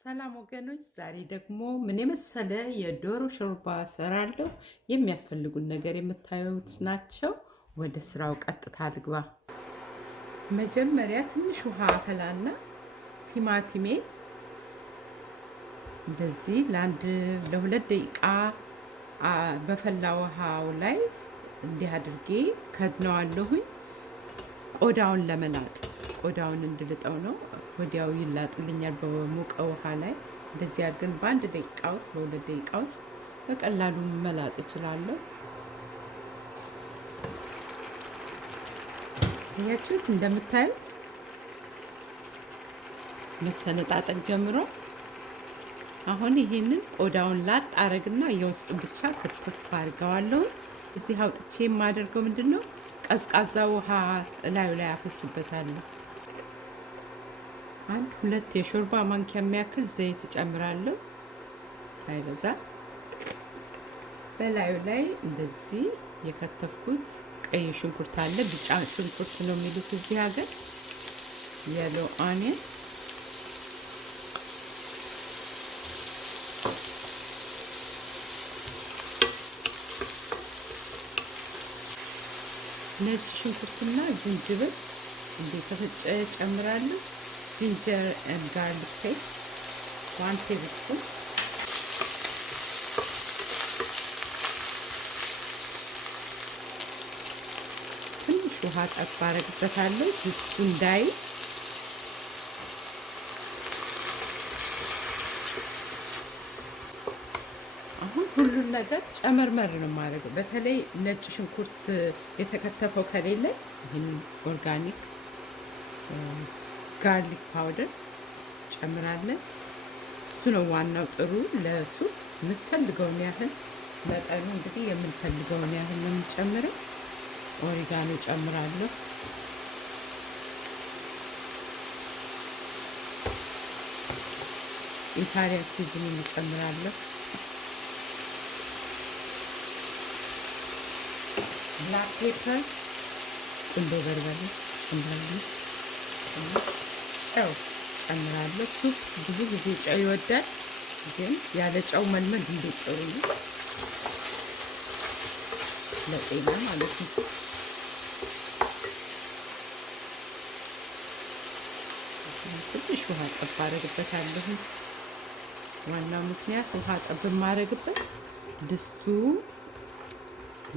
ሰላም ወገኖች፣ ዛሬ ደግሞ ምን የመሰለ የዶሮ ሾርባ እሰራለሁ። የሚያስፈልጉን ነገር የምታዩት ናቸው። ወደ ስራው ቀጥታ ልግባ። መጀመሪያ ትንሽ ውሃ አፈላና ቲማቲሜ እንደዚህ ለሁለት ደቂቃ በፈላ ውሃው ላይ እንዲህ አድርጌ ከድነዋለሁኝ። ቆዳውን ለመላጥ ቆዳውን እንድልጠው ነው። ወዲያው ይላጥልኛል በሞቀ ውሃ ላይ። እንደዚህ አድርገን በአንድ ደቂቃ ውስጥ በሁለት ደቂቃ ውስጥ በቀላሉ መላጥ እችላለሁ። ያችሁት እንደምታዩት መሰነጣጠቅ ጀምሮ አሁን ይሄንን ቆዳውን ላጥ አረግና የውስጡን ብቻ ክትፍ አድርገዋለሁ። እዚህ አውጥቼ የማደርገው ምንድነው ቀዝቃዛ ውሃ ላዩ ላይ አፈስበታለሁ። አንድ ሁለት የሾርባ ማንኪያ የሚያክል ዘይት እጨምራለሁ፣ ሳይበዛ። በላዩ ላይ እንደዚህ የከተፍኩት ቀይ ሽንኩርት አለ። ቢጫ ሽንኩርት ነው የሚሉት እዚህ ሀገር፣ የሎ ኦኒየን። ነጭ ሽንኩርትና ዝንጅብል እንደተፈጨ ጨምራለሁ። ጂንጀር ኤንድ ጋርሊክ ፔስት 1 ቴብልስፑን። ትንሽ ውሃ ጠብ አደርግበታለሁ ድስቱ እንዳይዝ። አሁን ሁሉን ነገር ጨመርመር ነው የማደርገው። በተለይ ነጭ ሽንኩርት የተከተፈው ከሌለ ይህን ኦርጋኒክ ጋርሊክ ፓውደር ጨምራለን። እሱ ነው ዋናው ጥሩ ለሱ። የምትፈልገውን ያህል መጠኑ እንግዲህ የምንፈልገውን ያህል ነው የምንጨምረው። ኦሪጋኖ ጨምራለሁ። ኢታሊያን ሲዝኒንግ ጨምራለሁ። ብላክ ፔፐር፣ ቁንዶ በርበሬ ጨምራለሁ። ጨው ጨምራለሁ። ሱፕ ብዙ ጊዜ ጨው ይወዳል፣ ግን ያለ ጨው መልመድ እንዴት ጥሩ ነው ለጤና ማለት ነው። ትንሽ ውሃ ጠብ አደርግበታለሁ። ዋናው ምክንያት ውሃ ጠብ የማደርግበት ድስቱ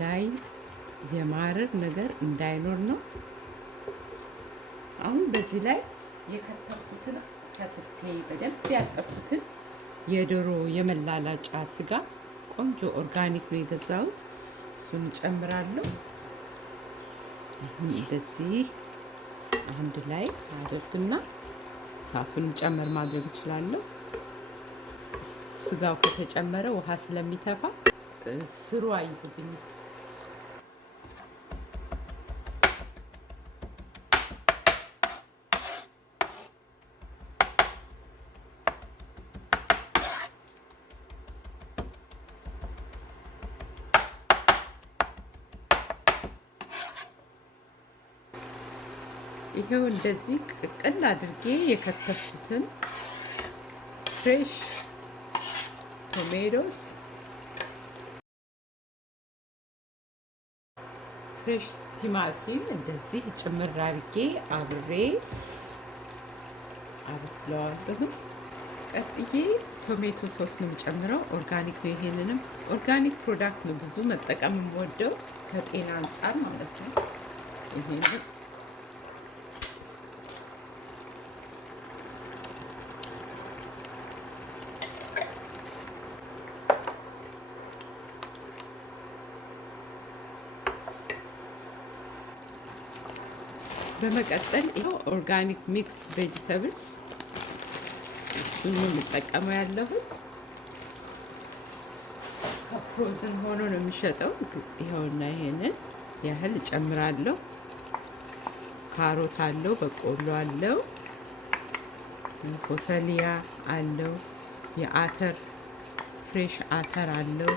ላይ የማረር ነገር እንዳይኖር ነው። አሁን በዚህ ላይ የከተፍኩትን ከትፌ በደንብ ያጠብኩትን የዶሮ የመላላጫ ስጋ ቆንጆ ኦርጋኒክ ነው የገዛሁት። እሱን ጨምራለሁ። አሁን እንደዚህ አንድ ላይ አድርግና እሳቱን ጨመር ማድረግ እችላለሁ። ስጋው ከተጨመረ ውሃ ስለሚተፋ ስሩ አይዝብኝ። ይሄው እንደዚህ ቅቅል አድርጌ የከተፍኩትን ፍሬሽ ቶሜቶስ፣ ፍሬሽ ቲማቲም እንደዚህ ጭምር አድርጌ አብሬ አበስለዋለሁ። ቀጥዬ ቶሜቶ ሶስ ነው የምጨምረው። ኦርጋኒክ ነው። ይሄንንም ኦርጋኒክ ፕሮዳክት ነው ብዙ መጠቀም የምወደው ከጤና አንጻር ማለት ነው። ይሄንን በመቀጠል ይሄው ኦርጋኒክ ሚክስድ ቬጂተብልስ እሱን ነው የምጠቀመው ያለሁት። ከፍሮዝን ሆኖ ነው የሚሸጠው። ይኸውና ይሄንን ያህል እጨምራለሁ። ካሮት አለው፣ በቆሎ አለው፣ ፎሰሊያ አለው፣ የአተር ፍሬሽ አተር አለው።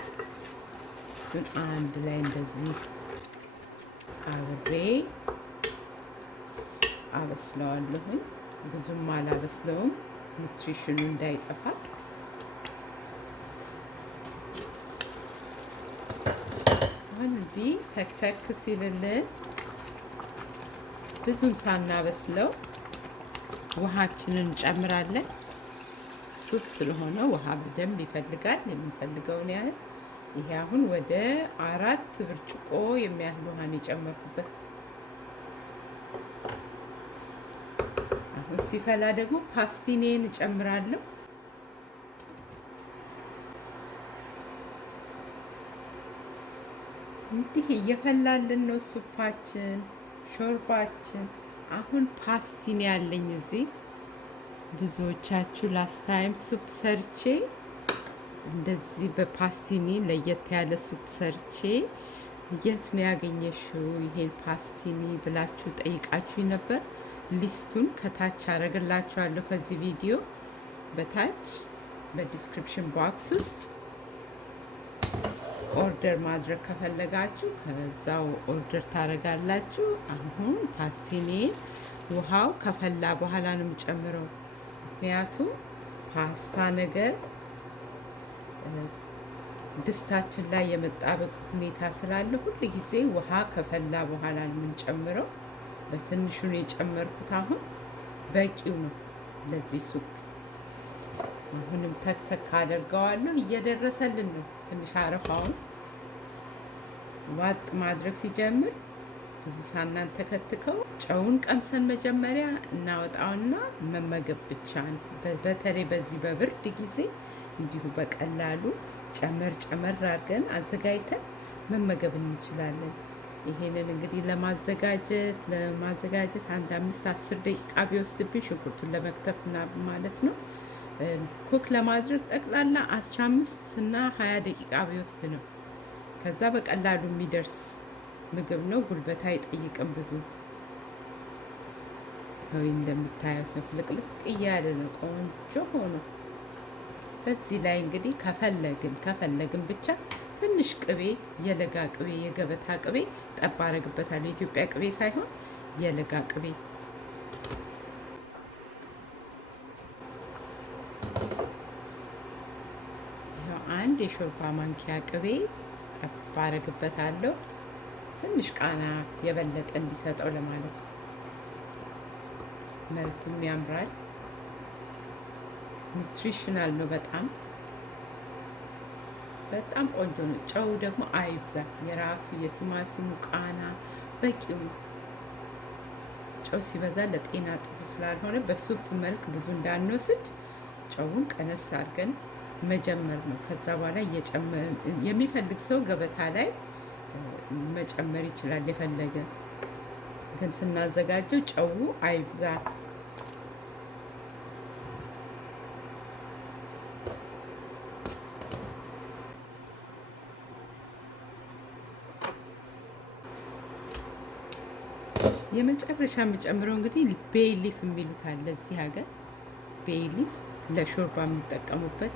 እሱን አንድ ላይ እንደዚህ አብሬ አበስለዋለሁ። ብዙም አላበስለውም። ኑትሪሽኑ እንዳይጠፋ። አሁን እንዲህ ተክተክ ሲልልን ብዙም ሳናበስለው ውሃችንን እንጨምራለን። ሱፕ ስለሆነ ውሃ በደንብ ይፈልጋል፣ የምንፈልገውን ያህል። ይሄ አሁን ወደ 4 ብርጭቆ የሚያህል ውሃን የጨመርኩበት። አሁን ሲፈላ ደግሞ ፓስቲኔን እጨምራለሁ። እንዲህ እየፈላልን ነው ሱፓችን፣ ሾርባችን። አሁን ፓስቲኒ ያለኝ እዚህ። ብዙዎቻችሁ ላስት ታይም ሱፕ ሰርቼ እንደዚህ በፓስቲኒ ለየት ያለ ሱፕ ሰርቼ የት ነው ያገኘሽው ይሄን ፓስቲኒ ብላችሁ ጠይቃችሁ ነበር። ሊስቱን ከታች አረግላችኋለሁ ከዚህ ቪዲዮ በታች በዲስክሪፕሽን ቦክስ ውስጥ። ኦርደር ማድረግ ከፈለጋችሁ ከዛው ኦርደር ታረጋላችሁ። አሁን ፓስቲኒን ውሃው ከፈላ በኋላ ነው የምጨምረው። ምክንያቱም ፓስታ ነገር ድስታችን ላይ የመጣበቅ ሁኔታ ስላለ ሁል ጊዜ ውሃ ከፈላ በኋላ ነው የምንጨምረው። በትንሹ ነው የጨመርኩት። አሁን በቂው ነው ለዚህ ሱፕ። አሁንም ተክተክ አደርገዋለሁ። እየደረሰልን ነው። ትንሽ አረፋውን ዋጥ ማድረግ ሲጀምር ብዙ ሳናንተከትከው ጨውን ቀምሰን መጀመሪያ እናወጣውና መመገብ ብቻ ነው። በተለይ በዚህ በብርድ ጊዜ እንዲሁ በቀላሉ ጨመር አድርገን አዘጋጅተን መመገብ እንችላለን። ይሄንን እንግዲህ ለማዘጋጀት 5-10 ደቂቃ ቢወስድብኝ ሽንኩርቱን ለመክተፍ ማለት ነው። ኩክ ለማድረግ ጠቅላላ 15 እና 20 ደቂቃ ቢወስድ ነው። ከዛ በቀላሉ የሚደርስ ምግብ ነው። ጉልበት አይጠይቅም ብዙ። ወይ እንደምታዩት ነው፣ ፍልቅልቅ እያለ ነው፣ ቆንጆ ሆኖ። በዚህ ላይ እንግዲህ ከፈለግን ብቻ ትንሽ ቅቤ፣ የለጋ ቅቤ፣ የገበታ ቅቤ ጠብ አደርግበታለሁ። የኢትዮጵያ ቅቤ ሳይሆን የለጋ ቅቤ። አንድ የሾርባ ማንኪያ ቅቤ ጠብ አደርግበታለሁ። ትንሽ ቃና የበለጠ እንዲሰጠው ለማለት ነው። መልኩም ያምራል። ኑትሪሽናል ነው። በጣም ቆንጆ ነው። ጨው ደግሞ አይብዛ። የራሱ የቲማቲሙ ቃና በቂው። ጨው ሲበዛ ለጤና ጥሩ ስላልሆነ በሱፕ መልክ ብዙ እንዳንወስድ ጨውን ቀነስ አድርገን መጀመር ነው። ከዛ በኋላ የሚፈልግ ሰው ገበታ ላይ መጨመር ይችላል የፈለገ። ግን ስናዘጋጀው ጨው አይብዛ። የመጨረሻ የምጨምረው እንግዲህ ቤይ ሊፍ የሚሉት አለ እዚህ ሀገር። ቤይ ሊፍ ለሾርባ የምንጠቀሙበት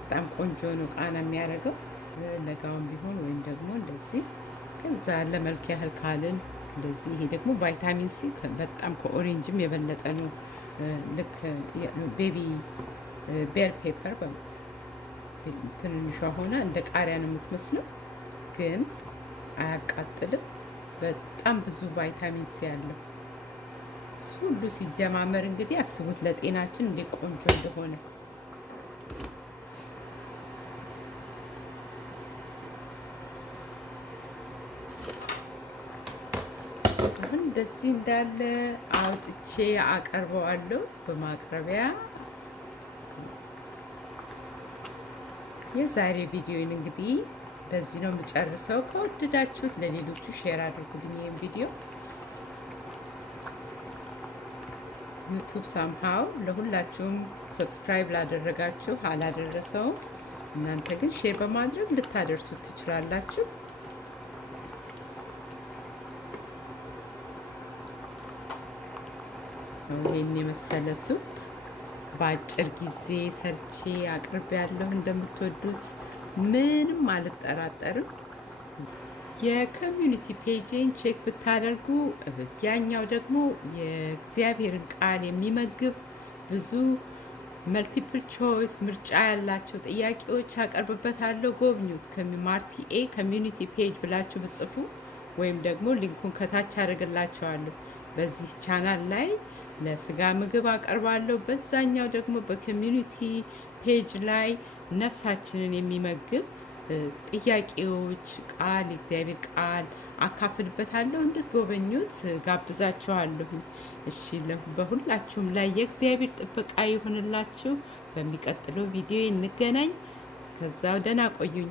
በጣም ቆንጆ ነው ቃና የሚያደርገው። ለጋውን ቢሆን ወይም ደግሞ እንደዚህ። ከዛ ለመልክ ያህል ካልን እንደዚህ። ይሄ ደግሞ ቫይታሚን ሲ በጣም ከኦሬንጅም የበለጠ ነው። ልክ ቤቢ ቤል ፔፐር በሉት። ትንንሿ ሆነ እንደ ቃሪያ ነው የምትመስለው፣ ግን አያቃጥልም። በጣም ብዙ ቫይታሚን ሲ ያለው እሱ ሁሉ ሲደማመር እንግዲህ አስቡት ለጤናችን እንዴት ቆንጆ እንደሆነ። አሁን እንደዚህ እንዳለ አውጥቼ አቀርበዋለሁ በማቅረቢያ። የዛሬ ቪዲዮን እንግዲህ በዚህ ነው የምጨርሰው። ከወደዳችሁት ለሌሎቹ ሼር አድርጉልኝ ይሄን ቪዲዮ። ዩቱብ ሳምሃው ለሁላችሁም ሰብስክራይብ ላደረጋችሁ አላደረሰውም፣ እናንተ ግን ሼር በማድረግ ልታደርሱት ትችላላችሁ። ይሄን የመሰለ ሱፕ በአጭር ጊዜ ሰርቼ አቅርቤያለሁ። እንደምትወዱት ምንም አልጠራጠርም። የኮሚዩኒቲ ፔጅን ቼክ ብታደርጉ ያኛው ደግሞ የእግዚአብሔርን ቃል የሚመግብ ብዙ መልቲፕል ቾይስ ምርጫ ያላቸው ጥያቄዎች አቀርብበታለሁ። ጎብኙት። ማርቲኤ ኮሚዩኒቲ ፔጅ ብላችሁ ብጽፉ ወይም ደግሞ ሊንኩን ከታች አደርግላችኋለሁ። በዚህ ቻናል ላይ ለስጋ ምግብ አቀርባለሁ። በዛኛው ደግሞ በኮሚዩኒቲ ፔጅ ላይ ነፍሳችንን የሚመግብ ጥያቄዎች ቃል የእግዚአብሔር ቃል አካፍልበታለሁ። እንድትጎበኙት ጋብዛችኋለሁ። እሺ፣ በሁላችሁም ላይ የእግዚአብሔር ጥበቃ ይሁንላችሁ። በሚቀጥለው ቪዲዮ እንገናኝ። እስከዛው ደህና ቆዩኝ።